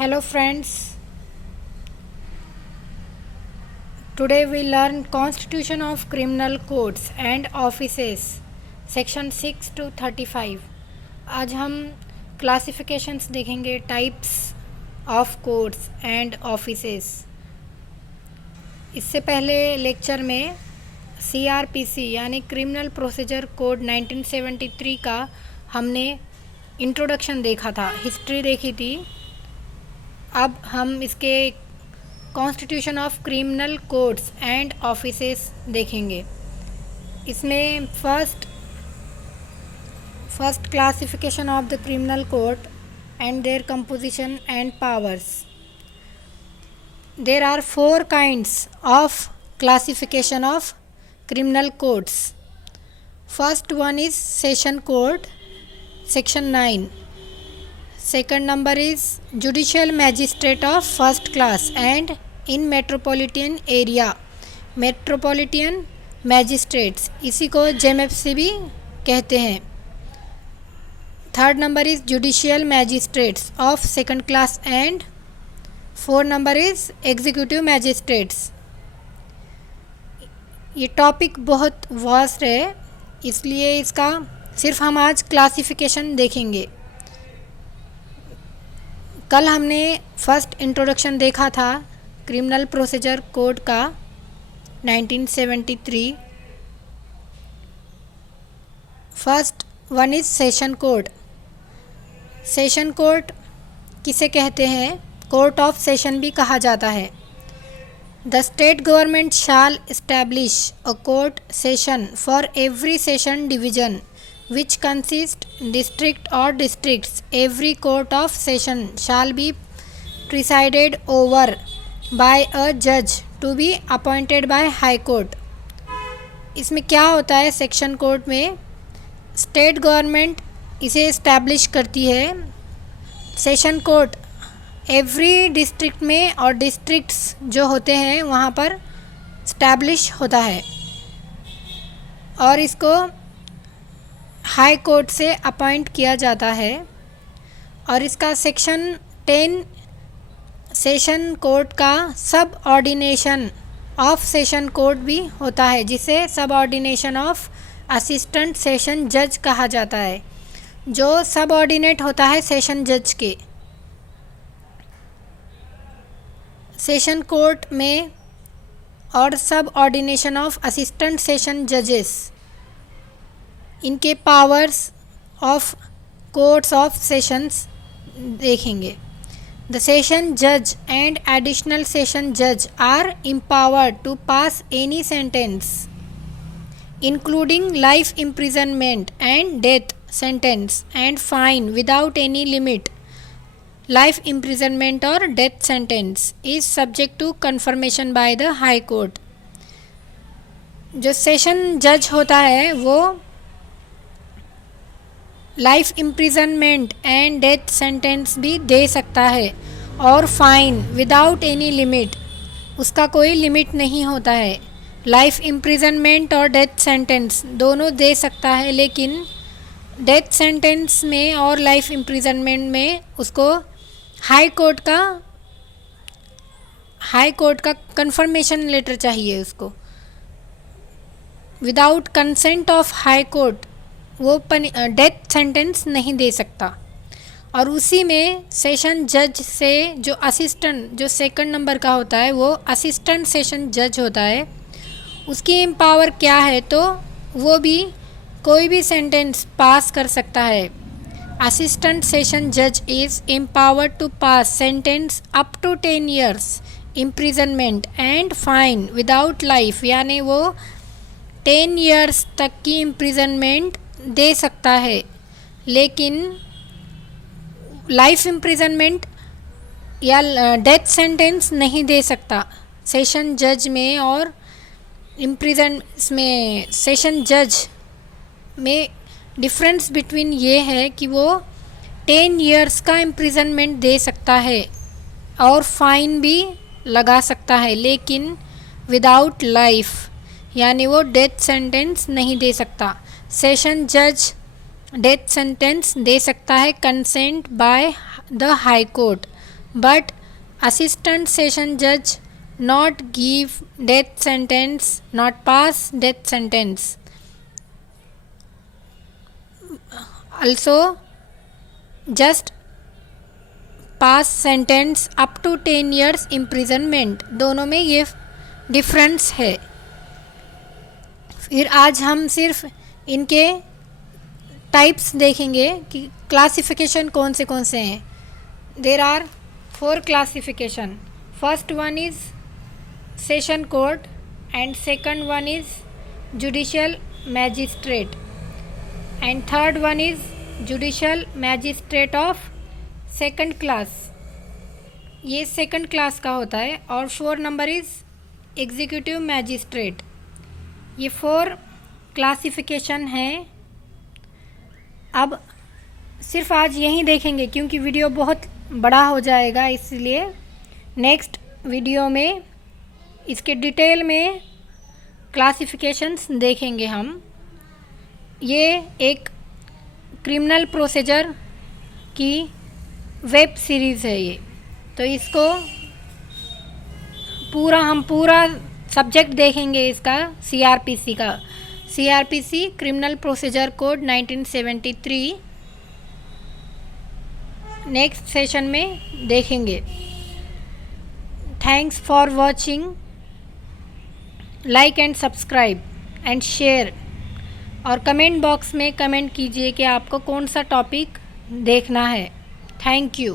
Hello friends, today we learn Constitution of Criminal Codes and Offices section 6 to 35। आज हम classifications देखेंगे types of codes and offices. इससे पहले lecture में CRPC यानी क्रिमिनल प्रोसीजर कोड 1973 का हमने इंट्रोडक्शन देखा था, हिस्ट्री देखी थी। अब हम इसके constitution of criminal codes and offices देखेंगे। इसमें first classification of the criminal code and their composition and powers. There are 4 kinds of classification of criminal codes. First one is session code, section 9. Second number is judicial magistrate of first class and in metropolitan area, metropolitan magistrates, इसी को JMFC भी कहते हैं। Third number is judicial magistrates of second class and fourth number is executive magistrates. ये topic बहुत vast है, इसलिए इसका सिर्फ हम आज क्लासिफिकेशन देखेंगे। कल हमने फर्स्ट इंट्रोडक्शन देखा था क्रिमिनल प्रोसीजर कोड का 1973। First one is session code. Session court किसे कहते हैं? कोर्ट ऑफ सेशन भी कहा जाता है। The state government shall establish a court session for every session division which consists district or districts. Every court of session shall be presided over by a judge to be appointed by High Court. इसमें क्या होता है? Section court में state government इसे establish करती है। Session court every district में और डिस्ट्रिक्ट्स जो होते हैं वहाँ पर स्टैब्लिश होता है और इसको हाई कोर्ट से अपॉइंट किया जाता है। और इसका सेक्शन 10 सेशन कोर्ट का सब ऑर्डिनेशन ऑफ सेशन कोर्ट भी होता है, जिसे सब ऑर्डिनेशन ऑफ असिस्टेंट सेशन जज कहा जाता है, जो सब ऑर्डिनेट होता है सेशन जज के। सेशन कोर्ट में और सब ऑर्डिनेशन ऑफ असिस्टेंट सेशन जजेस, इनके powers of courts of sessions देखेंगे। द सेशन जज एंड एडिशनल सेशन जज are empowered to pass any sentence including life imprisonment and death sentence and fine without any limit. Life imprisonment or death sentence is subject to confirmation by the High Court. जो session जज होता है वो life imprisonment and death sentence भी दे सकता है और fine without any limit, उसका कोई लिमिट नहीं होता है। लाइफ इम्प्रिजनमेंट और डेथ सेंटेंस दोनों दे सकता है, लेकिन डेथ सेंटेंस में और लाइफ इम्प्रिजनमेंट में उसको हाई कोर्ट का कंफर्मेशन लेटर चाहिए उसको। Without consent of high court वो डेथ सेंटेंस नहीं दे सकता। और उसी में सेशन जज से जो असिस्टेंट, जो सेकंड नंबर का होता है, वो असिस्टेंट सेशन जज होता है। उसकी एम्पावर क्या है? तो वो भी कोई भी सेंटेंस पास कर सकता है। Assistant Session Judge is empowered to pass sentence up to 10 years imprisonment and fine without life, यानी वो 10 years तक की imprisonment दे सकता है, लेकिन लाइफ imprisonment या डेथ सेंटेंस नहीं दे सकता। सेशन जज में और इम्प्रिजन में सेशन जज में डिफरेंस बिटवीन ये है कि वो 10 years का इम्प्रिजनमेंट दे सकता है और फाइन भी लगा सकता है, लेकिन विदाउट लाइफ, यानी वो डेथ सेंटेंस नहीं दे सकता। सेशन जज डेथ सेंटेंस दे सकता है consent by the high court, but assistant session judge not give death sentence, not pass death sentence. Also just pass sentence up to 10 years imprisonment, दोनों में ये डिफरेंस है। फिर आज हम सिर्फ इनके टाइप्स देखेंगे कि क्लासिफिकेशन कौन से हैं। There are 4 classification. First one is session court and second one is judicial magistrate and third one is judicial magistrate of second class, ये सेकंड क्लास का होता है। और 4 नंबर इज़ एग्जीक्यूटिव मैजिस्ट्रेट। ये 4 क्लासिफिकेशन हैं। अब सिर्फ आज यही देखेंगे क्योंकि वीडियो बहुत बड़ा हो जाएगा, इसलिए नेक्स्ट वीडियो में इसके डिटेल में क्लासिफिकेशंस देखेंगे हम। ये एक क्रिमिनल प्रोसीजर की वेब सीरीज़ है ये, तो इसको हम पूरा सब्जेक्ट देखेंगे इसका, सीआरपीसी का। CrPC criminal procedure code 1973 next session में देखेंगे। Thanks for watching, like and subscribe and share, और कमेंट बॉक्स में कमेंट कीजिए कि आपको कौन सा टॉपिक देखना है। Thank you.